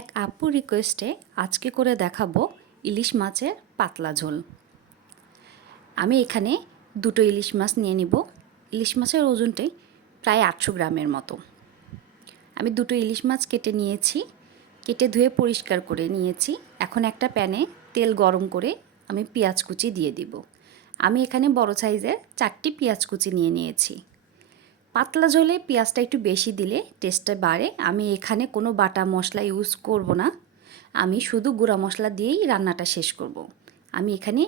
এক আপুর রিকোয়েস্টে আজকে করে দেখাবো ইলিশ মাছের পাতলা ঝোল। আমি এখানে দুটো ইলিশ মাছ নিয়ে নিব। ইলিশ মাছের ওজনটাই প্রায় 800 গ্রামের মতো। আমি দুটো ইলিশ মাছ কেটে নিয়েছি, কেটে ধুয়ে পরিষ্কার করে নিয়েছি। এখন একটা প্যানে তেল গরম করে আমি পেঁয়াজ কুচি দিয়ে দিব। আমি এখানে বড় সাইজের 4টি পেঁয়াজ কুচি নিয়ে নিয়েছি। পাতলা ঝোলে পেঁয়াজটা একটু বেশি দিলে টেস্টটা বাড়ে। আমি এখানে কোনো বাটা মশলা ইউজ করব না, আমি শুধু গুঁড়া মশলা দিয়েই রান্নাটা শেষ করব। আমি এখানে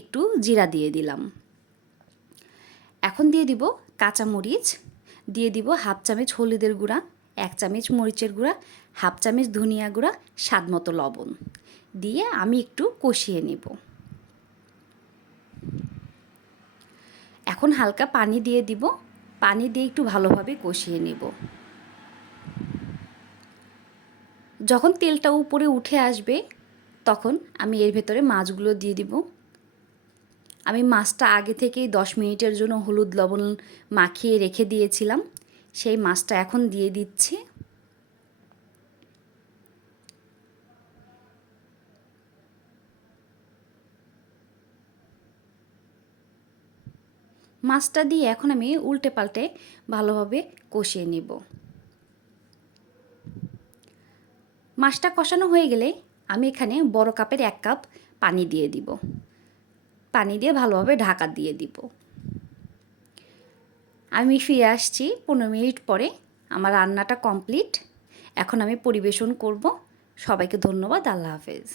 একটু জিরা দিয়ে দিলাম। এখন দিয়ে দিব কাঁচামরিচ, দিয়ে দিব হাফ চামচ হলুদের গুঁড়া, 1 চামচ মরিচের গুঁড়া, হাফ চামচ ধনিয়া গুঁড়া, স্বাদ মতো লবণ দিয়ে আমি একটু কষিয়ে নেব। এখন হালকা পানি দিয়ে দিব, পানি দিয়ে একটু ভালোভাবে কষিয়ে নেব। যখন তেলটা উপরে উঠে আসবে তখন আমি এর ভেতরে মাছগুলো দিয়ে দিব। আমি মাছটা আগে থেকেই 10 মিনিটের জন্য হলুদ লবণ মাখিয়ে রেখে দিয়েছিলাম, সেই মাছটা এখন দিয়ে দিচ্ছি। মাছটা দিয়ে এখন আমি উল্টে পাল্টে ভালোভাবে কষিয়ে নেব। মাছটা কষানো হয়ে গেলে আমি এখানে বড় কাপের 1 কাপ পানি দিয়ে দিব। পানি দিয়ে ভালোভাবে ঢাকা দিয়ে দিব। আমি ফিরে আসছি 15 মিনিট পরে। আমার রান্নাটা কমপ্লিট। এখন আমি পরিবেশন করব। সবাইকে ধন্যবাদ। আল্লাহ হাফেজ।